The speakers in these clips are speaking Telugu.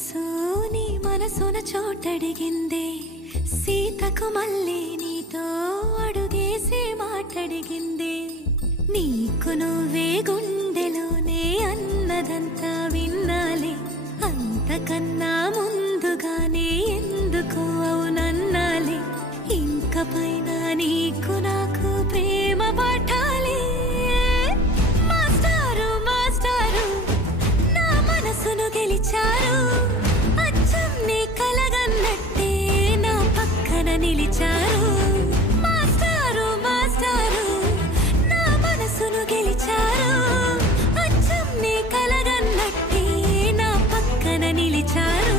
మనసు నీ మనసున చోటడిగిందే సీతకు మళ్ళీ నీతో అడుగేసి మాటడిగిందే నీకు నువ్వే గుండెలోనే అన్నదంతా విన్నాలే అంతకన్నా ముందుగానే ఎందుకు అవునన్నాలే ఇంక పైన నీకు నాకు ప్రేమ పాఠాలే మాస్టారు మాస్టారు నా మనసును గెలిచారు అచ్చం నీ కలగన్నట్టే నా పక్కన నిలిచారు మాస్టారు మాస్టారు నా మనసును గెలిచారు అచ్చం నీ కలగన్నట్టే నా పక్కన నిలిచారు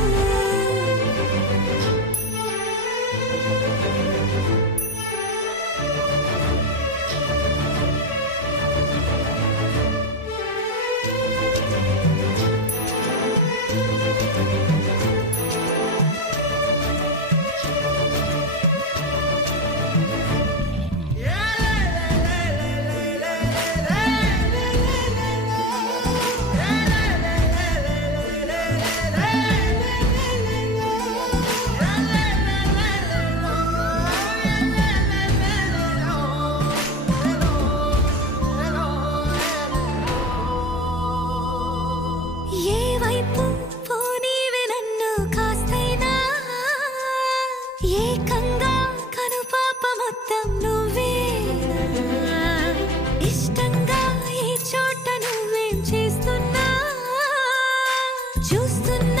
ఏకంగా కనుపాప మొత్తం నువ్వే ఇష్టంగా ఈ చోట నువ్వేం చేస్తున్నా చూస్తున్నా